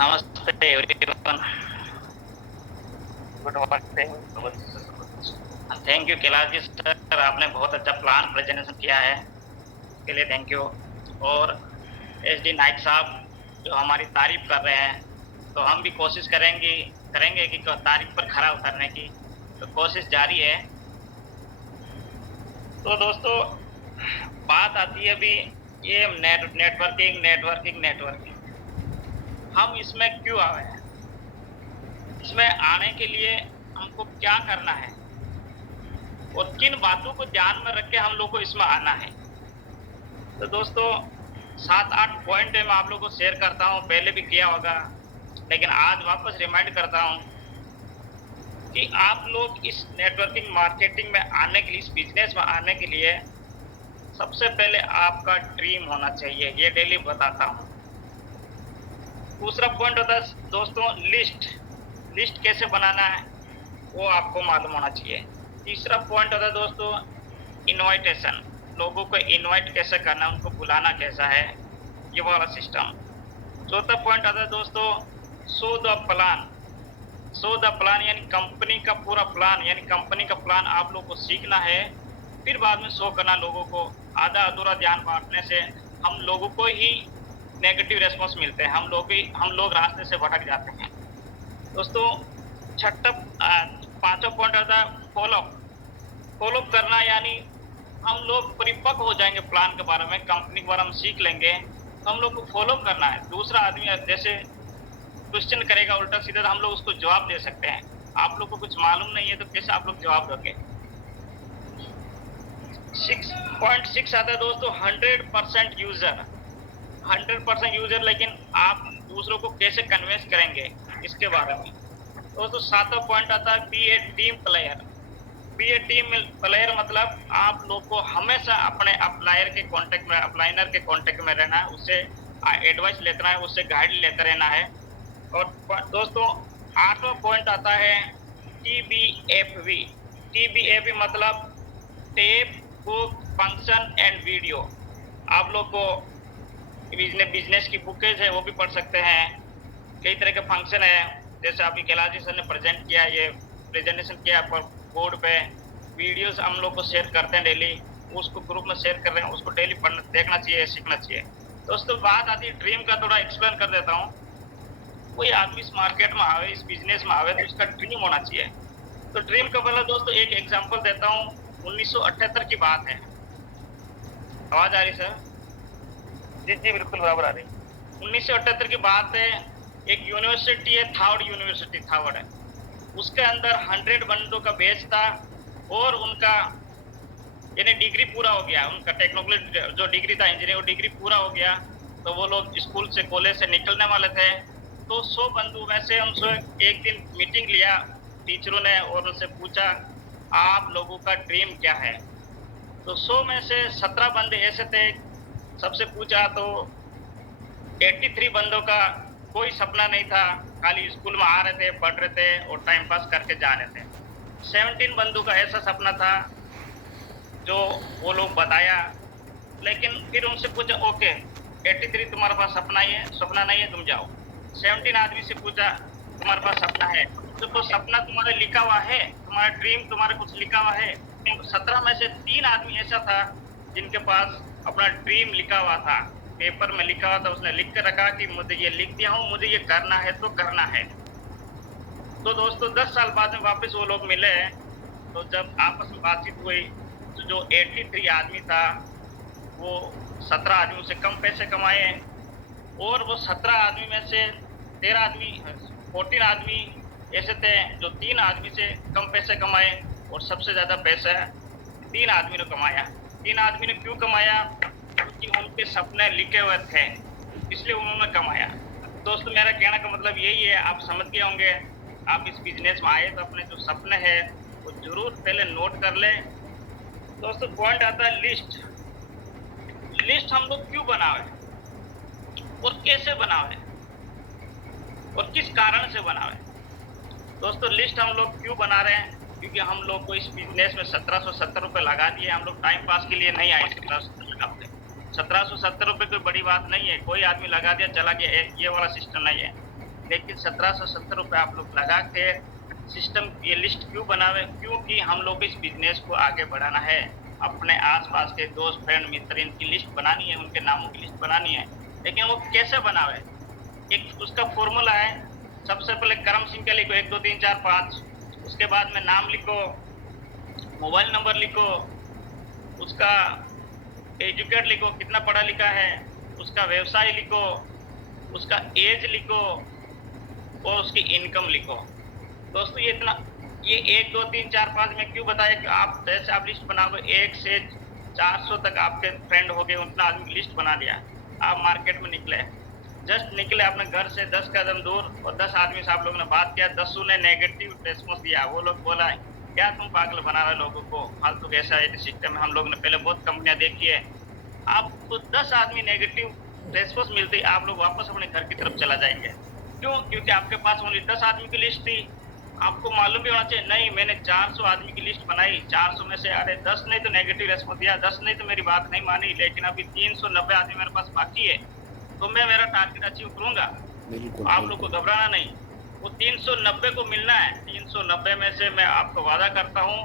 नमस्ते everyone. Good morning. Thank you Kailash ji sir, आपने बहुत अच्छा प्लान प्रेजेंटेशन किया है, इसके लिए थैंक यू। और एस डी नाइक साहब जो हमारी तारीफ कर रहे हैं, तो हम भी कोशिश करेंगे कि तारीफ पर खरा उतरने की, तो कोशिश जारी है। तो दोस्तों, बात आती है अभी ये नेटवर्किंग। हम इसमें क्यों आए हैं, इसमें आने के लिए हमको क्या करना है और किन बातों को ध्यान में रख के हम लोग को इसमें आना है। तो दोस्तों, 7-8 पॉइंट है, मैं आप लोगों को शेयर करता हूँ, पहले भी किया होगा लेकिन आज वापस रिमाइंड करता हूँ कि आप लोग इस नेटवर्किंग मार्केटिंग में आने के लिए, इस बिजनेस में आने के लिए सबसे पहले आपका ड्रीम होना चाहिए, ये डेली बताता हूँ। दूसरा पॉइंट होता है दोस्तों लिस्ट कैसे बनाना है वो आपको मालूम होना चाहिए। तीसरा पॉइंट होता है दोस्तों इनवाइटेशन, लोगों को इनवाइट कैसे करना, उनको बुलाना कैसा है, ये वाला सिस्टम। चौथा पॉइंट आता है दोस्तों शो द प्लान यानी कंपनी का पूरा प्लान, यानी कंपनी का प्लान आप लोग को सीखना है, फिर बाद में शो करना लोगों को। आधा अधूरा ध्यान बांटने से हम लोगों को ही नेगेटिव रेस्पॉन्स मिलते हैं, हम लोग रास्ते से भटक जाते हैं। दोस्तों, पांचवा पॉइंट आता है फॉलोअप करना, यानी हम लोग परिपक्व हो जाएंगे प्लान के बारे में, कंपनी के बारे में सीख लेंगे, तो हम लोग को फॉलो करना है। दूसरा आदमी जैसे क्वेश्चन करेगा उल्टा सीधा, तो हम लोग उसको जवाब दे सकते हैं। आप लोग को कुछ मालूम नहीं है तो कैसे आप लोग जवाब दोगे। 6.6 आता है दोस्तों 100% यूजर, लेकिन आप दूसरों को कैसे कन्विंस करेंगे इसके बारे में। दोस्तों, 7वां पॉइंट आता है बी ए टीम प्लेयर, मतलब आप लोग को हमेशा अपने अपलाइनर के कांटेक्ट में रहना है, उससे एडवाइस लेना है, उससे गाइड लेते रहना है। और दोस्तों, 8वां पॉइंट आता है TBFV मतलब tape book function and video. आप लोग को बिजनेस की बुकेज है वो भी पढ़ सकते हैं, कई तरह के फंक्शन है, जैसे अभी कैलाश जी सर ने प्रेजेंटेशन किया पर बोर्ड पे, वीडियोस हम लोग को शेयर करते हैं डेली, उसको ग्रुप में शेयर कर रहे हैं, उसको डेली देखना चाहिए, सीखना चाहिए। दोस्तों, बात आती है ड्रीम का, थोड़ा एक्सप्लेन कर देता हूँ। कोई आदमी इस मार्केट में आवे, इस बिजनेस में आवे, तो इसका ड्रीम होना चाहिए। तो ड्रीम का पहले दोस्तों एक एग्जाम्पल देता हूँ, 1978 की बात है। आवाज आ रही सर? जी जी बिल्कुल बराबर आ रही। 1978 की बात है, एक यूनिवर्सिटी है थावर्ड है, उसके अंदर 100 बंदों का बैच था और उनका यानी डिग्री पूरा हो गया, उनका टेक्नोलॉजी जो डिग्री था इंजीनियरिंग डिग्री पूरा हो गया, तो वो लोग स्कूल से कॉलेज से निकलने वाले थे। तो 100 बंधु में से उनसे एक दिन मीटिंग लिया टीचरों ने और उनसे पूछा आप लोगों का ड्रीम क्या है। तो 100 में से 17 बंदे ऐसे थे, सबसे पूछा तो 83 बंदों का कोई सपना नहीं था, खाली स्कूल में आ रहे थे, पढ़ रहे थे और टाइम पास करके जा रहे थे। 17 बंदों का ऐसा सपना था जो वो लोग बताया, लेकिन फिर उनसे पूछा ओके 83 तुम्हारे पास सपना नहीं है तुम जाओ। 17 आदमी से पूछा तुम्हारे पास सपना है, तो सपना तुम्हारे लिखा हुआ है, तुम्हारा ड्रीम तुम्हारे कुछ लिखा हुआ है। 17 में से 3 आदमी ऐसा था जिनके पास अपना ड्रीम लिखा हुआ था, पेपर में लिखा हुआ था, उसने लिख के रखा कि मुझे ये लिख दिया हूँ, मुझे ये करना है तो करना है। तो दोस्तों 10 साल बाद में वापस वो लोग मिले, तो जब आपस में बातचीत हुई तो जो 83 आदमी था वो 17 आदमियों से कम पैसे कमाए, और वो 17 आदमी में से 14 आदमी ऐसे थे जो 3 आदमी से कम पैसे कमाए, और सबसे ज्यादा पैसा 3 आदमी ने कमाया। 3 आदमी ने क्यों कमाया? क्योंकि उनके सपने लिखे हुए थे, इसलिए उन्होंने कमाया। दोस्तों, मेरा कहने का मतलब यही है, आप समझ गए होंगे। आप इस बिजनेस में आए तो अपने जो सपने हैं वो जरूर पहले नोट कर ले। दोस्तों, पॉइंट आता है लिस्ट हम लोग क्यों बनावे और कैसे बनावे और किस कारण से बनावे। दोस्तों, लिस्ट हम लोग क्यों बना रहे हैं? क्योंकि हम लोग को इस बिजनेस में 1770 रुपये लगा दिए, हम लोग टाइम पास के लिए नहीं आए। 1770 रुपये कोई बड़ी बात नहीं है, कोई आदमी लगा दिया चला गया, ये वाला सिस्टम नहीं है। लेकिन 1770 रुपये आप लोग लगा के सिस्टम ये लिस्ट क्यों बनावे? क्योंकि हम लोग इस बिजनेस को आगे बढ़ाना है। अपने आसपास के दोस्त, फ्रेंड, मित्र इनकी लिस्ट बनानी है, उनके नामों की लिस्ट बनानी है। लेकिन वो कैसे बनावे? एक उसका फॉर्मूला है। सबसे पहले कर्म सिंह का लिखो 1 2 3 4 5। उसके बाद में नाम लिखो, मोबाइल नंबर लिखो, उसका एजुकेट लिखो, कितना पढ़ा लिखा है, उसका व्यवसाय लिखो, उसका एज लिखो और उसकी इनकम लिखो। दोस्तों ये 1 2 3 4 5 में क्यों बताया कि आप जैसे आप लिस्ट बनाओगे 1 से 400 तक आपके फ्रेंड हो गए, उतना आदमी लिस्ट बना लिया। आप मार्केट में निकले, जस्ट निकले अपने घर से 10 कदम दूर और 10 आदमी से आप लोगों ने बात किया, 10 ने नेगेटिव रेस्पॉन्स दिया। वो लोग बोला क्या तुम पागल बना रहे लोगों को, फालतू कैसा है सिस्टम है। हम लोगों ने पहले बहुत कंपनियां देखी है। आपको 10 आदमी नेगेटिव रेस्पॉन्स मिलती, आप लोग वापस अपने घर की तरफ चला जाएंगे। क्यों? क्योंकि आपके पास ओनली 10 आदमी की लिस्ट थी। आपको मालूम भी होना चाहिए, नहीं मैंने 400 आदमी की लिस्ट बनाई, 400 में से अरे 10 ने तो नेगेटिव रेस्पॉन्स दिया, 10 ने तो मेरी बात नहीं मानी, लेकिन अभी 390 आदमी मेरे पास बाकी है, तो मैं मेरा टारगेट अचीव करूंगा। आप लोग को घबराना नहीं, वो 390 को मिलना है। 390 में से मैं आपको वादा करता हूँ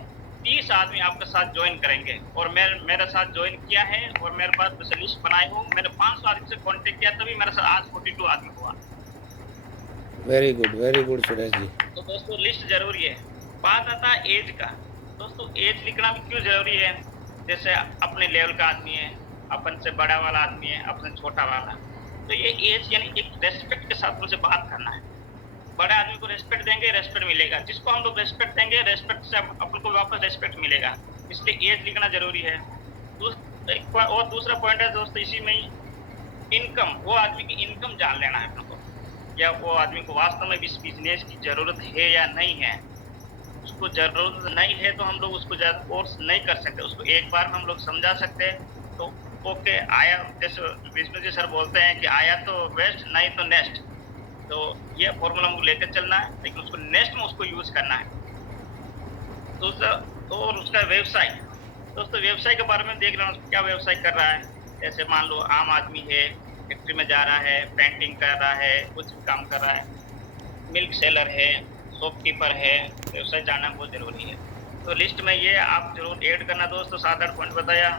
30 आदमी आपके साथ ज्वाइन करेंगे। और मेरे साथ ज्वाइन किया है और मेरे पास लिस्ट बनाई हूँ। मैंने 500 आदमी से कांटेक्ट किया, तभी मेरे साथ आज 42 आदमी हुआ। Very good Suresh ji. तो दोस्तों लिस्ट जरूरी है। बात आता है एज का। दोस्तों एज लिखना भी क्यों जरूरी है? जैसे अपने लेवल का आदमी है, अपन से बड़ा वाला आदमी है, अपन से छोटा वाला, तो ये एज यानी एक रेस्पेक्ट के साथ उनसे बात करना है। बड़े आदमी को रेस्पेक्ट देंगे, रेस्पेक्ट मिलेगा। जिसको हम लोग रेस्पेक्ट देंगे, रेस्पेक्ट से अपन को वापस रेस्पेक्ट मिलेगा। इसलिए एज लिखना जरूरी है। और दूसरा पॉइंट है दोस्तों इसी में ही, इनकम। वो आदमी की इनकम जान लेना है अपन को, या वो आदमी को वास्तव में इस बिजनेस की जरूरत है या नहीं है। उसको जरूरत नहीं है तो हम लोग उसको ज्यादा फोर्स नहीं कर सकते। उसको एक बार हम लोग समझा सकते हैं तो ओके, आया जैसे विष्णु जी सर बोलते हैं कि आया तो वेस्ट, नहीं तो नेक्स्ट। तो ये फॉर्मूला हमको लेकर चलना है, लेकिन उसको नेक्स्ट में उसको यूज करना है। तो और उसका व्यवसाय। दोस्तों व्यवसाय के बारे में देख रहा हूँ क्या व्यवसाय कर रहा है। जैसे मान लो आम आदमी है, फैक्ट्री में जा रहा है, पेंटिंग कर रहा है, कुछ काम कर रहा है, मिल्क सेलर है, शॉपकीपर है, व्यवसाय जानना बहुत जरूरी है। तो लिस्ट में ये आप जरूर ऐड करना दोस्तों। 7-8 पॉइंट बताया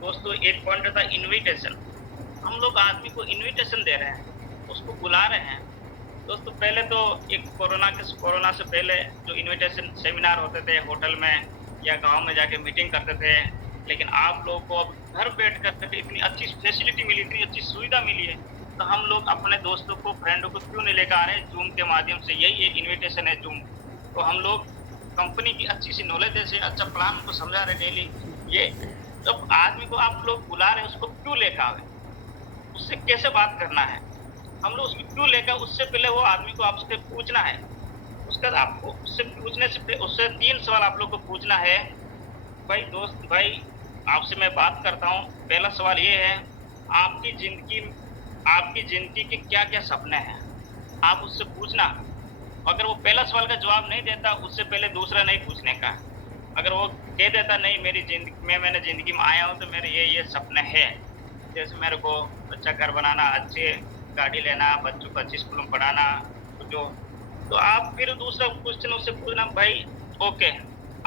दोस्तों। एक पॉइंट था इनविटेशन। हम लोग आदमी को इनविटेशन दे रहे हैं, उसको बुला रहे हैं। दोस्तों पहले तो एक कोरोना से पहले जो इनविटेशन सेमिनार होते थे होटल में या गांव में जाके मीटिंग करते थे, लेकिन आप लोगों को अब घर बैठ कर इतनी अच्छी फैसिलिटी मिली, इतनी अच्छी सुविधा मिली है, तो हम लोग अपने दोस्तों को, फ्रेंडों को क्यों नहीं लेकर आ रहे हैं जूम के माध्यम से। यही एक इन्विटेशन है जूम। तो हम लोग कंपनी की अच्छी सी नॉलेज जैसे अच्छा प्लान को समझा रहे डेली। ये जब आदमी को आप लोग बुला रहे हैं उसको क्यों लेकर आवे, उससे कैसे बात करना है, हम लोग उसको क्यों लेकर, उससे पहले वो आदमी को आपसे पूछना है। उसका आपको उससे पूछने से उससे 3 सवाल आप लोग को पूछना है। भाई दोस्त, भाई आपसे मैं बात करता हूँ। पहला सवाल ये है, आपकी जिंदगी के क्या क्या सपने हैं, आप उससे पूछना। अगर वो पहला सवाल का जवाब नहीं देता, उससे पहले दूसरा नहीं पूछने का। अगर वो कह देता नहीं मैंने जिंदगी में आया हूँ तो मेरे ये सपने हैं, जैसे मेरे को अच्छा घर बनाना, अच्छे गाड़ी लेना, बच्चों को अच्छी स्कूल में पढ़ाना, तो आप फिर दूसरा क्वेश्चन उससे पूछना, भाई ओके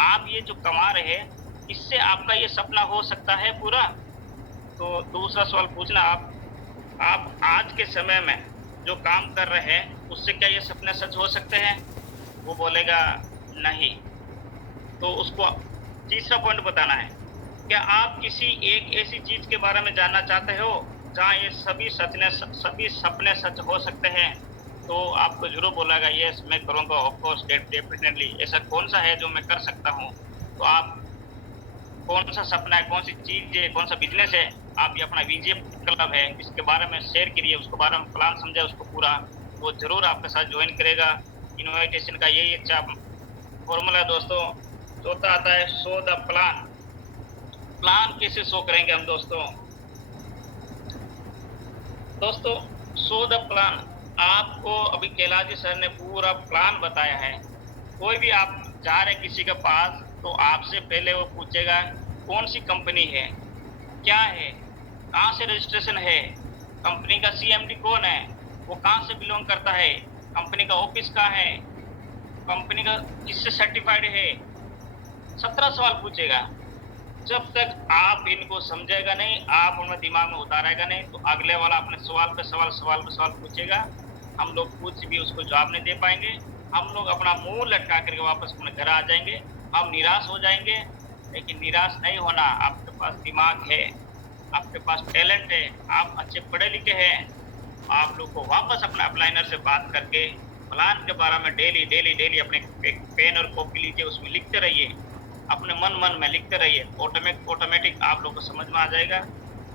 आप ये जो कमा रहे हैं इससे आपका ये सपना हो सकता है पूरा। तो दूसरा सवाल पूछना, आप आज के समय में जो काम कर रहे हैं उससे क्या ये सपने सच हो सकते हैं? वो बोलेगा नहीं। तो उसको तीसरा पॉइंट बताना है, क्या आप किसी एक ऐसी चीज के बारे में जानना चाहते हो जहाँ ये सभी सपने सच हो सकते हैं? तो आपको जरूर बोलेगा यस मैं करूँगा, ऑफ कोर्स डेफिनेटली। ऐसा कौन सा है जो मैं कर सकता हूँ? तो आप कौन सा सपना है, कौन सी चीज है, कौन सा बिजनेस है, आप ये अपना विजय क्लब है इसके बारे में शेयर करिए, उसके बारे में प्लान समझे उसको पूरा, वो जरूर आपके साथ ज्वाइन करेगा। इनोवेशन का यही अच्छा फॉर्मूला है दोस्तों। चौथा आता है शो द प्लान। प्लान कैसे शो करेंगे हम दोस्तों? Show the plan. आपको अभी कैलाश सर ने पूरा प्लान बताया है। कोई भी आप जा रहे किसी के पास तो आपसे पहले वो पूछेगा कौन सी कंपनी है, क्या है, कहाँ से रजिस्ट्रेशन है, कंपनी का CMD कौन है, वो कहाँ से बिलोंग करता है, कंपनी का ऑफिस कहाँ है, कंपनी का किससे सर्टिफाइड है, 17 सवाल पूछेगा। जब तक आप इनको समझेगा नहीं, आप उनमें दिमाग में उतारेगा नहीं, तो अगले वाला अपने सवाल पे सवाल पूछेगा। हम लोग कुछ भी उसको जवाब नहीं दे पाएंगे। हम लोग अपना मुंह लटका करके वापस अपने घर आ जाएंगे। हम निराश हो जाएंगे। लेकिन निराश नहीं होना, आपके पास दिमाग है, आपके पास टैलेंट है, आप अच्छे पढ़े लिखे हैं। आप लोग को वापस अपना अपलाइनर से बात करके प्लान के बारे में डेली अपने पेन और कॉपी लीजिए, उसमें लिखते रहिए, अपने मन में लिखते रहिए। ऑटोमेटिक आप लोग को समझ में आ जाएगा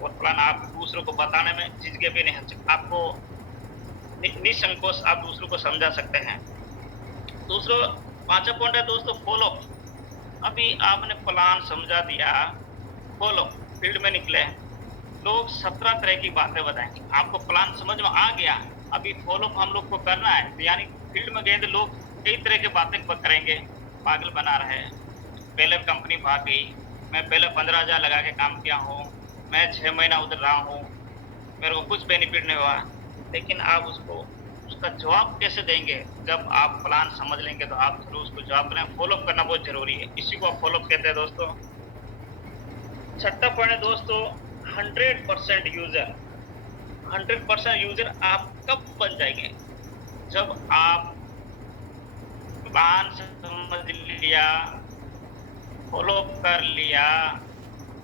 और प्लान आप दूसरों को बताने में झिझके भी नहीं हट। आपको निसंकोच आप दूसरों को समझा सकते हैं। दूसरा 5वां पॉइंट है दोस्तों, फॉलो। अभी आपने प्लान समझा दिया, फॉलो फील्ड में निकले, लोग 17 तरह की बातें बताएंगे, आपको प्लान समझ में आ गया, अभी फॉलो हम लोग को करना है। यानी फील्ड में गए तो लोग कई तरह की बातें करेंगे, पागल बना रहे हैं, पहले कंपनी भाग गई, मैं पहले 15,000 लगा के काम किया हूँ, मैं 6 महीना उधर रहा हूँ, मेरे को कुछ बेनिफिट नहीं हुआ। लेकिन आप उसका जवाब कैसे देंगे? जब आप प्लान समझ लेंगे तो आप जरूर उसको जवाब करें। फॉलोअप करना बहुत जरूरी है, इसी को आप फॉलोअप कहते हैं दोस्तों। 6वां पॉइंट है दोस्तों, 100% यूजर। 100% यूजर आप कब बन जाएंगे? जब आप प्लान समझ लिया, फॉलो कर लिया,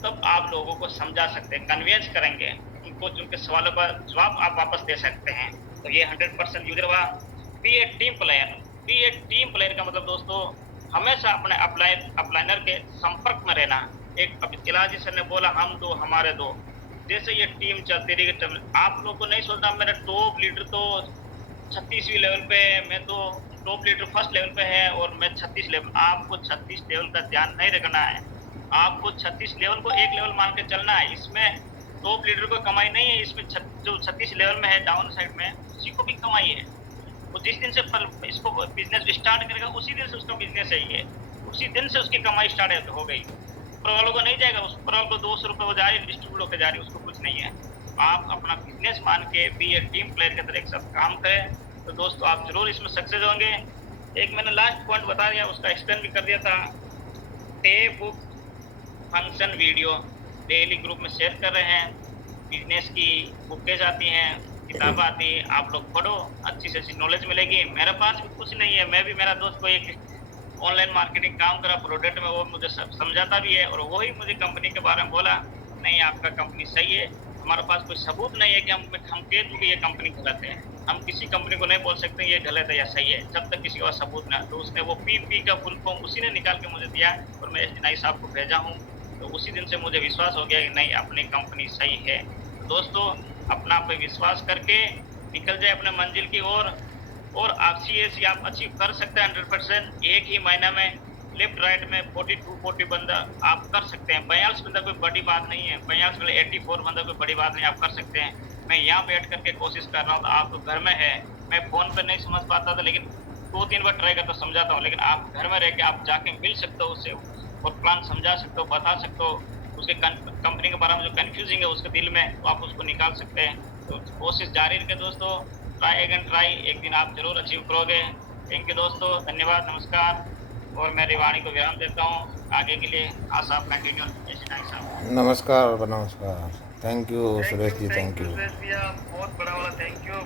तब आप लोगों को समझा सकते हैं, कन्विंस करेंगे, उनको उनके सवालों का जवाब आप वापस दे सकते हैं। तो ये 100% यूजर हुआ। बी ए टीम प्लेयर। बी ए टीम प्लेयर का मतलब दोस्तों, हमेशा अपने अपलाइनर के संपर्क में रहना। एक अभी तिलाजी सर ने बोला, हम दो हमारे दो, जैसे ये टीम चलती रही। आप लोग को नहीं सोचना मेरा टॉप लीडर तो 36वीं लेवल पे है, मैं तो टॉप लीडर फर्स्ट लेवल पे है और मैं 36 लेवल। आपको 36 लेवल का ध्यान नहीं रखना है, आपको 36 लेवल को एक लेवल मान के चलना है। इसमें टॉप लीडर को कमाई नहीं है, इसमें जो 36 लेवल में है डाउन साइड में, उसी को भी कमाई है। वो जिस दिन से इसको बिजनेस स्टार्ट करेगा उसी दिन से उसका बिजनेस है, ये उसी दिन से उसकी कमाई स्टार्ट हो गई। ऊपर वालों को नहीं जाएगा, उस ऊपर वालों को 200 रुपये वो जा रही है, डिस्ट्रीब्यूट होकर जा रही है, उसको कुछ नहीं है। आप अपना बिजनेस मान के बी ए टीम प्लेयर के तरह एक साथ काम करें, तो दोस्तों आप जरूर इसमें सक्सेस होंगे। एक मैंने लास्ट पॉइंट बता दिया, उसका एक्सप्लेन भी कर दिया था। पे book function video daily group में शेयर कर रहे हैं, बिजनेस की बुकेज आती हैं, किताब आती है, आप लोग पढ़ो, अच्छी से अच्छी नॉलेज मिलेगी। मेरे पास भी कुछ नहीं है, मैं भी मेरा दोस्त को एक ऑनलाइन मार्केटिंग काम करा प्रोडक्ट में, वो मुझे समझाता भी है और वही मुझे कंपनी के बारे में बोला, नहीं आपका कंपनी सही है। हमारे पास कोई सबूत नहीं है कि हम कह दूँ कि ये कंपनी गलत है। हम किसी कंपनी को नहीं बोल सकते ये गलत है या सही है जब तक किसी का सबूत ना। तो उसने वो पी का फुल फॉर्म उसी ने निकाल के मुझे दिया और मैं एसडी नाई साहब को भेजा हूँ। तो उसी दिन से मुझे विश्वास हो गया कि नहीं अपनी कंपनी सही है। तो दोस्तों अपना पे विश्वास करके निकल जाए अपने मंजिल की ओर और आप CAC आप अचीव कर सकते हैं 100%। एक ही महीना में लेफ्ट राइट में 42-40 बंदा आप कर सकते हैं। 42 बंदा कोई बड़ी बात नहीं है, 42 में 84 बंदा कोई बड़ी बात नहीं, आप कर सकते हैं। मैं यहाँ बैठ करके कोशिश कर रहा हूँ, तो आप तो घर में है, मैं फोन पर नहीं समझ पाता था, लेकिन 2-3 बार ट्राई करता समझाता हूँ। लेकिन आप घर में रह के आप जाके मिल सकते हो उससे और प्लान समझा सकते हो, बता सकते हो, उसके कंपनी के बारे में जो कन्फ्यूजिंग है उसके दिल में, तो आप उसको निकाल सकते हैं। तो कोशिश जारी रखें दोस्तों, ट्राई अगेन ट्राई, एक दिन आप जरूर अचीव करोगे। थैंक यू दोस्तों, धन्यवाद, नमस्कार। और मैं वाणी को विराम देता हूँ, आगे के लिए आशा आप कंटिन्यू। नमस्कार, thank you Suresh ji, thank you. Suresh भैया, बहुत बड़ा वाला थैंक यू।